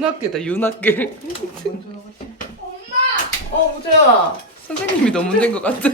윤학계다 윤학계. 엄마. 어 우재야. 선생님이 너무 된것 같아.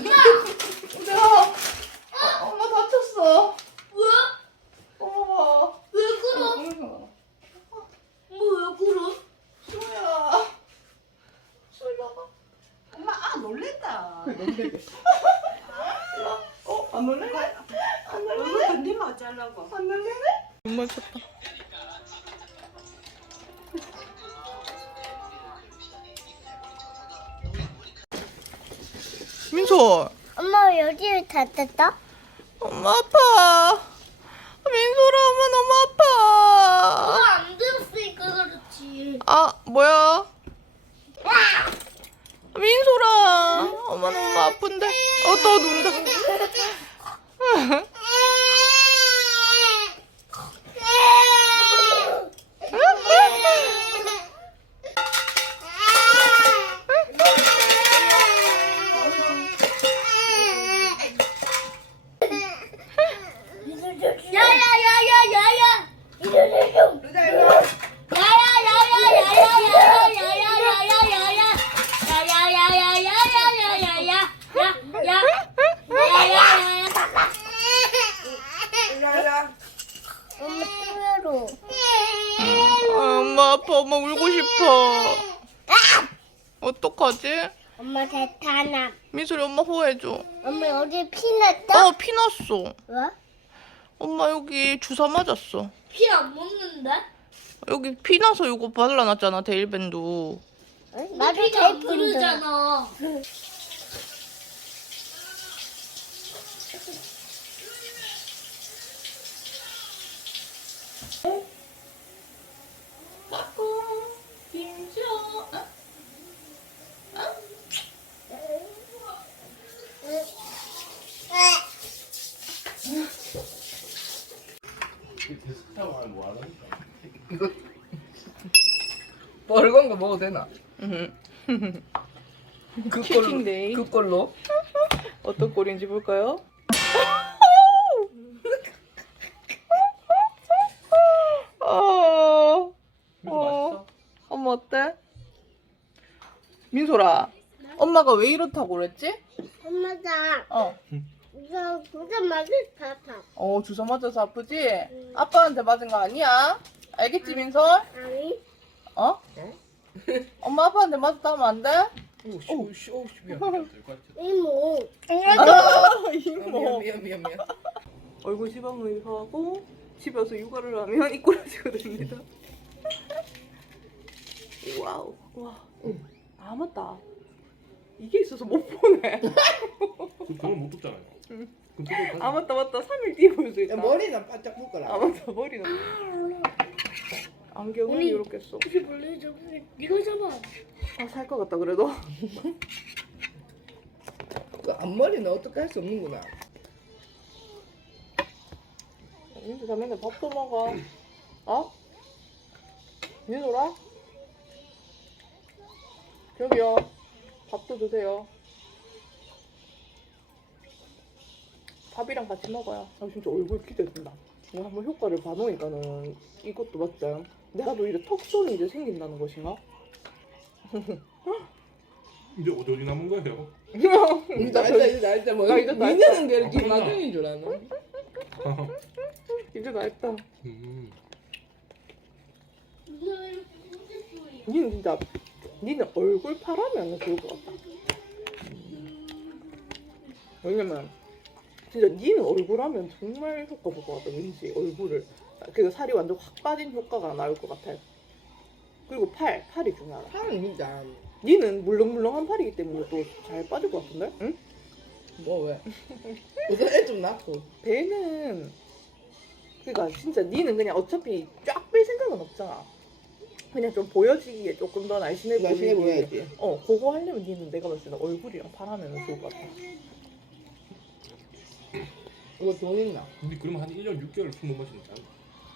아, 뭐야? 민소라. 아, 엄마 네. 너무 아픈데. 어, 또 논다. 아, 엄마 울고 싶어. 어떡하지? 엄마 대타나 민소리 엄마 호해줘. 엄마 여기 피났다? 어, 피 났어. 왜? 엄마 여기 주사 맞았어. 피 안 먹는데? 여기 피 나서 이거 발라놨잖아, 데일밴드. 나도 피가 부르잖아 빨간 거 먹어도 되나? 그 치팅데이. 그 꼴로? 어떤 꼴인지 볼까요? 어, 어. 엄마 어때? 민 소라, 엄마가 왜 이렇다고 그랬지? 엄마다 어, 이거 진짜 맛을 봐봐 어 주사 맞아서 아프지? 아빠한테 맞은 거 아니야? 알겠지 민솔? 아니 어? 엄마 아빠한테 맞았다면 안 돼? 오우 씨, 오우 씨, 미안, 미안. 이모 아, 미안, 이모. 미안, 미안, 미안. 얼굴 지방을 하고 집에 와서 육아를 하면 이꼬라지가 됩니다. 와우. 와. 아 맞다. 이게 있어서 못 보네. 그건 못 듣잖아요. 그럼 그거 아 맞다 맞다. 3일 뒤에 볼 수 있다. 야, 머리는 바짝 묶어라. 아 맞다 머리는. 안경은 언니. 이렇게 써. 혹시 몰래 저 이거 잡아 아 살 것 같다 그래도. 그 앞머리는 어떻게 할 수 없는구나. 민수 자 맨날 밥도 먹어. 어? 민소라? 저기요. 밥도 주세요. 밥이랑 같이 먹어요. 아 진짜 얼굴 기대된다. 이거 한번 효과를 봐놓으니까는 이것도 맞다. 내가도 이제 턱선이 이제 생긴다는 것인가? 이제 어디 어디 남은 거예요? 이제 알다, 이제 알다. 뭐, 나 이제 다 니는 게 이렇게 아, 나중인 줄 아나? 이제 나 했다. 음. 니는 진짜 니는 얼굴 파라면 좋을 것 같다. 왜냐면 진짜 니는 얼굴 하면 정말 효과 볼 것 같다. 왠지 얼굴을 그 살이 완전 확 빠진 효과가 나올 것 같아. 그리고 팔 팔이 중요하다. 팔은 진짜 니는 물렁물렁한 팔이기 때문에 또 잘 빠질 것 같은데? 응? 뭐 왜? 우선 애 좀 낳고. 배는 그러니까 진짜 니는 그냥 어차피 쫙 뺄 생각은 없잖아. 그냥 좀 보여지기에 조금 더 날씬해 보이기. 날씬해 보여야지. 어, 그거 하려면 니는 내가 봤을 때 얼굴이랑 팔하면 좋을 것 같아. 이거 돈 있나? 근데 그러면 한 1년 6개월 술 못 마시는?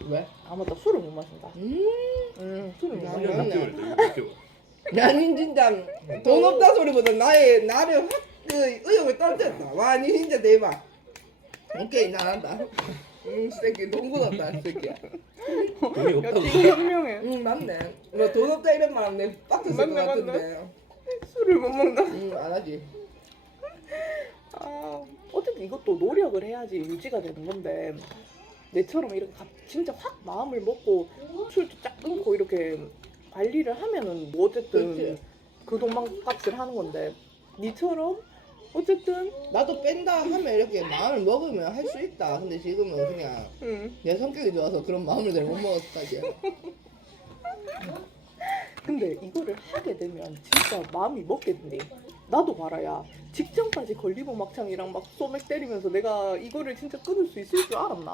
왜? 아 맞다 술을 못 마신다. 음. 음 술을 못 야, 마신다. 1년 맞네. 6개월이다 6개월. 나는 진짜 돈 없다 소리보다 나의 나를 확 그 의욕을 떨쳤다. 와, 니 진짜 대박. 오케이, 나간다. 응, 이 새끼 돈 굳었다, 이 새끼야. 돈이 야 없다고. 되게 현명해. 응, 맞네. 뭐돈 없다 이런 말 하면 내 빡쳤을 것 맞네, 맞네. 같은데. 술을 못 먹는다. 응, 안 하지. 아 어쨌든 이것도 노력을 해야지 유지가 되는 건데 내처럼 이렇게 갑- 진짜 확 마음을 먹고 술도 쫙 끊고 이렇게 관리를 하면은 뭐 어쨌든 그치. 그 돈값을 하는 건데 니처럼 어쨌든 나도 뺀다 하면 이렇게 마음을 먹으면 할 수 있다. 근데 지금은 그냥 응. 내 성격이 좋아서 그런 마음을 잘 못 먹었다지. 근데 이거를 하게 되면 진짜 마음이 된대. 나도 봐라야. 직전까지 걸리고 막창이랑 막 소맥 때리면서 내가 이거를 진짜 끊을 수 있을 줄 알았나.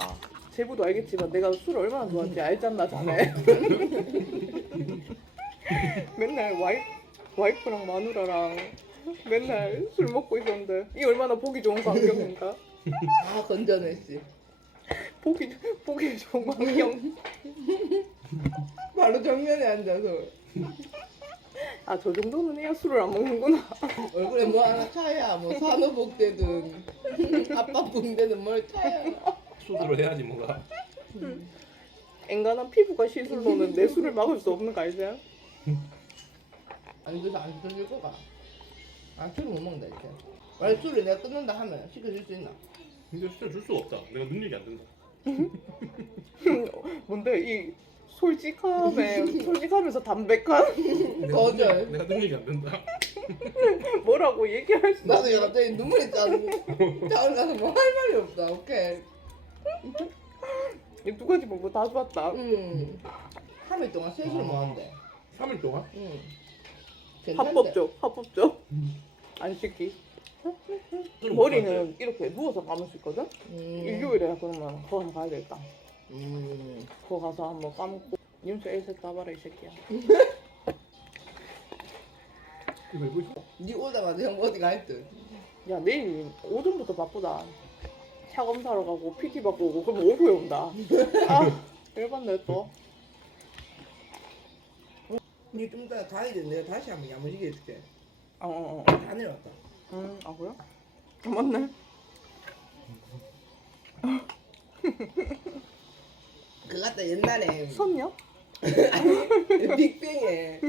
제부도 알겠지만 내가 술을 얼마나 좋아하는지 알잖나 자네. 맨날 와이 와이프랑 마누라랑 맨날 술 먹고 있었는데 이 얼마나 보기 좋은 광경인가? 아 건전했지. 보기 보기 좋은 광경. 바로 정면에 앉아서 아 저 정도는 해야 술을 안 먹는구나. 얼굴에 뭐 하나 차야 뭐 산후복대든 아빠 붕대든 뭘 차야. 수술을 해야지 뭐가. 앵간한 피부가 시술로는 내 술을 막을 수 없는 거 알지? 아니 그래서 안 시켜줄 거가. 아 술을 못 먹는다 이렇게. 만약 술을 내가 끊는다 하면 시켜줄 수 있나? 근데 진짜 줄 수가 없다. 내가 능력이 안 된다. 뭔데 이 솔직함에 솔직하면서 담백한 내가 거절. 능력- 내가 능력이 안 된다. 뭐라고 얘기할 수 나도 갑자기 눈물이 짜는 짜올라서 뭐 할 말이 없다. 오케이. 두 가지 먹고 다 좋았다. 음. 3일 동안 셋을 모았는데. 3일 동안? 음. 합법적 합법적 안 씻기. 술을 머리는 이렇게 누워서 감을 수 있거든. 음. 일요일에 그러면 거기 가야 되겠다. 음. 거기 가서 한번 감고 윤수 일색 따봐라 이 새끼야. 이거 이거 있어? 니 오자마자 형 어디 가 있든. 야 내일 오전부터 바쁘다. 차 검사하러 가고 PT 받고 오고 그럼 오후에 온다. 아 열받네 또. 니좀 이따 가야 돼. 내가 다시 한번 야무지게 해줄게. 어어 어. 다 내려왔다. 음, 아 그래? 아, 맞네. 그 같다 옛날에 섰냐? 빅뱅에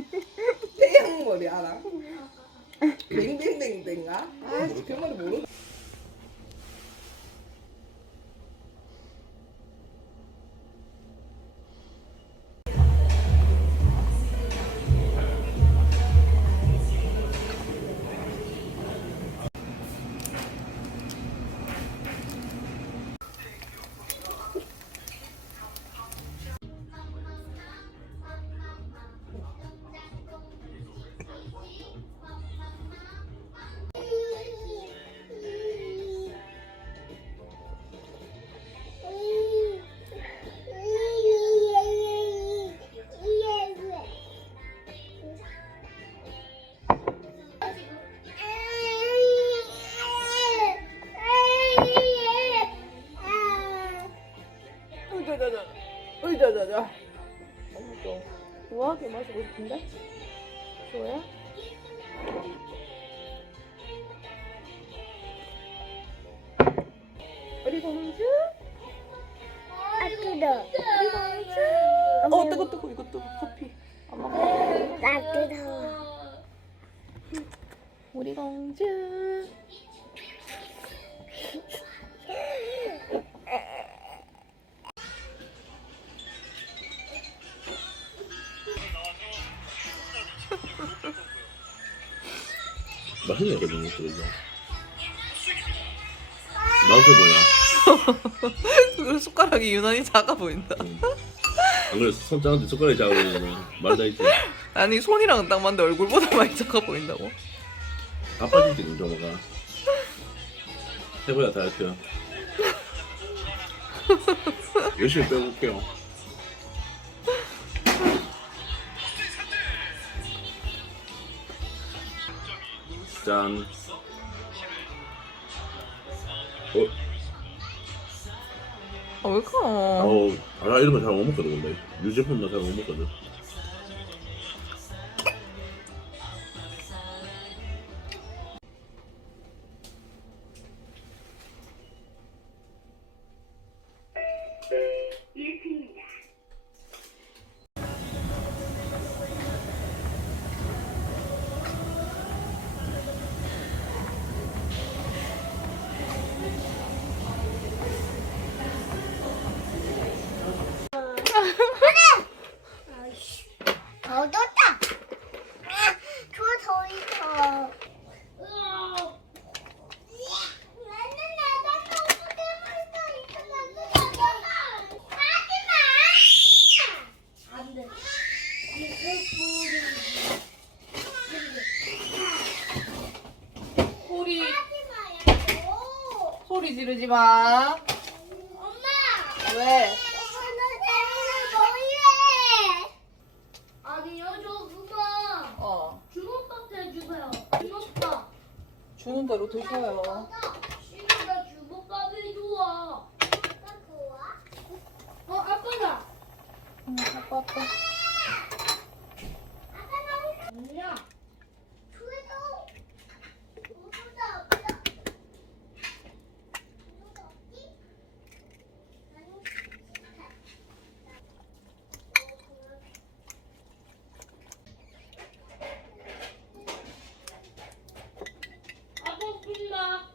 태양 머리 알아? 뱅뱅뱅뱅가? 아, 그 머리 모르. 으자자자. 좀 우아하게 마시고 싶은데? 좋아요? 우리 공주? 아 뜨거. 어 뜨거 뜨거 이거 뜨거 커피 안 먹어 나 뜨거워. 우리 공주 맛있네 그래도 먹들어 맛있어 보여 숟가락이 유난히 작아 보인다. 안 그래도 손 작은데 숟가락이 작아 보이면 말다 있지. 아니 손이랑 딱 맞는데 얼굴보다 많이 작아 보인다고? 아빠지 지금 정호가. 해봐야 다이어트 열심히 빼볼게요 짠 어, 아, 왜 이렇게 어우, 아, 이런 거 잘 못 먹거든, 근데. 유제품도 잘 못 먹거든. 지르지 마 엄마. 왜? 엄마 나 때문에 뭐 이래? 아니요 저 그거 어 주먹밥 주는 대로 드셔요. 나 주먹밥이 좋아. 나 좋아? 어, 아빠다. 응, 아빠 아빠. 뭐야? 그래도 누구도 없어. 누구도 없지? 나는 아빠 푼다.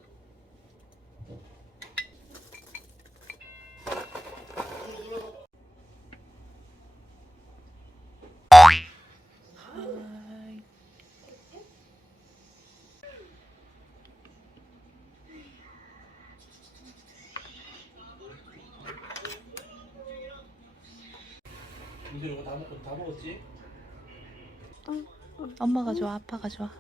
민수 이거 다 먹고 다 먹었지? 엄마가 좋아, 아빠가 좋아.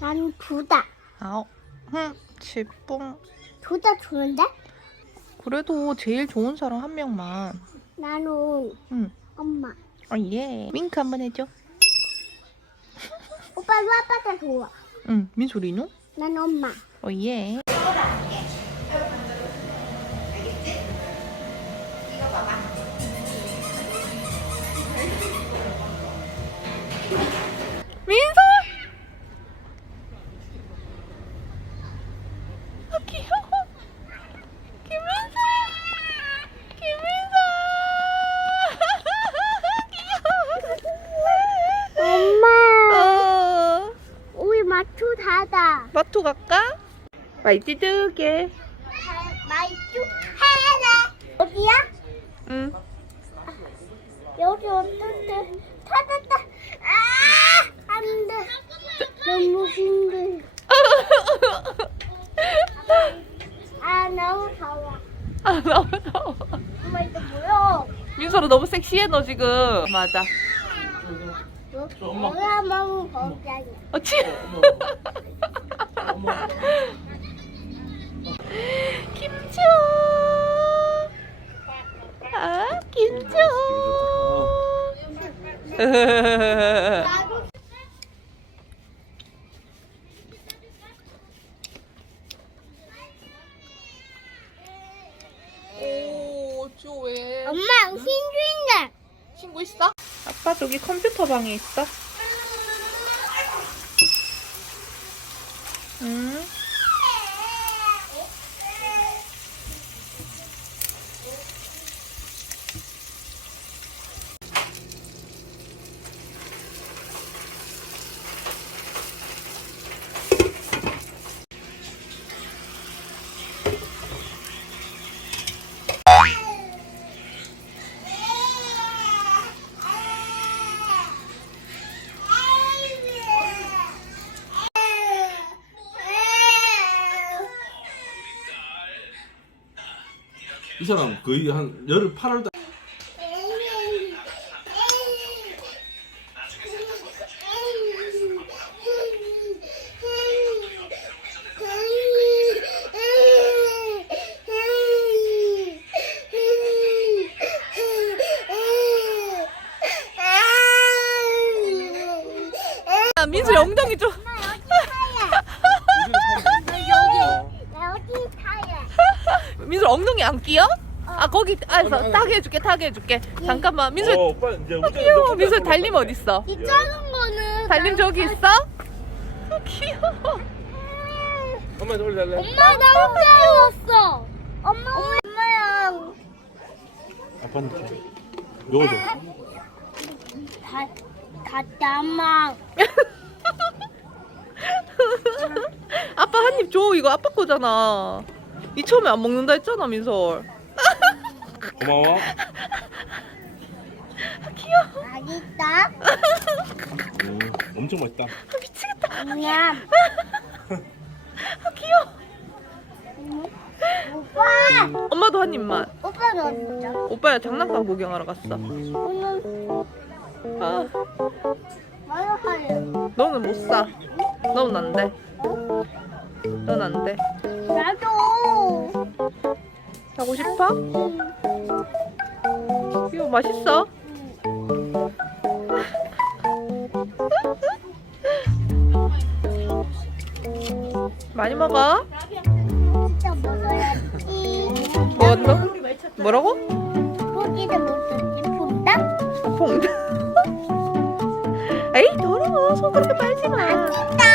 나는 두다. 아오, 흠, 지뿡. 두다 좋은데? 그래도 제일 좋은 사람 한 명만. 나는 응. 엄마. 어, 예. 윙크 한번 해줘. 오빠도 아빠가 좋아. 응, 민소리는? 난 엄마. 어, 예. 민서! 아, 귀여워. 김민서! 김민서! 엄마. 귀여워. 어, 우리 마초 마토 갈까? 말지 두개. 마이쭈 하나. 어디야? 응. 여기 없는데 찾았다. 아, 안 돼. 너무 힘들어. 아, 너무 더워. 아, 너무 더워. 엄마 이거 뭐야? 민서로 너무 섹시해, 너 지금. 맞아. 뭐야, 너무 걱정이야. 어, 치. 김주. 아, 김주. 오? 엄마 신주인데. 친구 있어? 아빠 저기 컴퓨터 방에 있어. 응. 이 사람 거의 한 열, 8월 달 아, 민수 엉덩이 좀. 나 어디 타야? 민수 엉덩이 안 끼어? 아 거기 알았어 타게 해줄게 타게 해줄게. 잠깐만 민수 어, 오빠 이제 아, 귀여워. 민수 달림 어디 있어? 이 작은 거는 달림 저기 있어? 아, 귀여워. 엄마 저리 달래. 엄마 나 귀여웠어. 엄마. 엄마야. 아빠한테 요거 줘. 다 갔다 엄마. 아빠 한 입 줘. 이거 아빠 거잖아. 이 처음에 안 먹는다 했잖아 민설 고마워. 맛있다. 음, 엄청 맛있다 냠. 아 귀여워 오빠. 엄마도 한 입만 오빠도 어딨어? 오빠야 장난감 구경하러 갔어 오늘 아뭐 할래? 너는 못 사 너는 안 돼 넌 안 돼 나도. 사고 싶어? 응. 이거 맛있어? 많이 먹어. 진짜 먹어야지. 뭐 또? 뭐라고? 먹었지. 푼다? 봉다. 에이 더러워. 손 그렇게 빨지 마. 맛있다.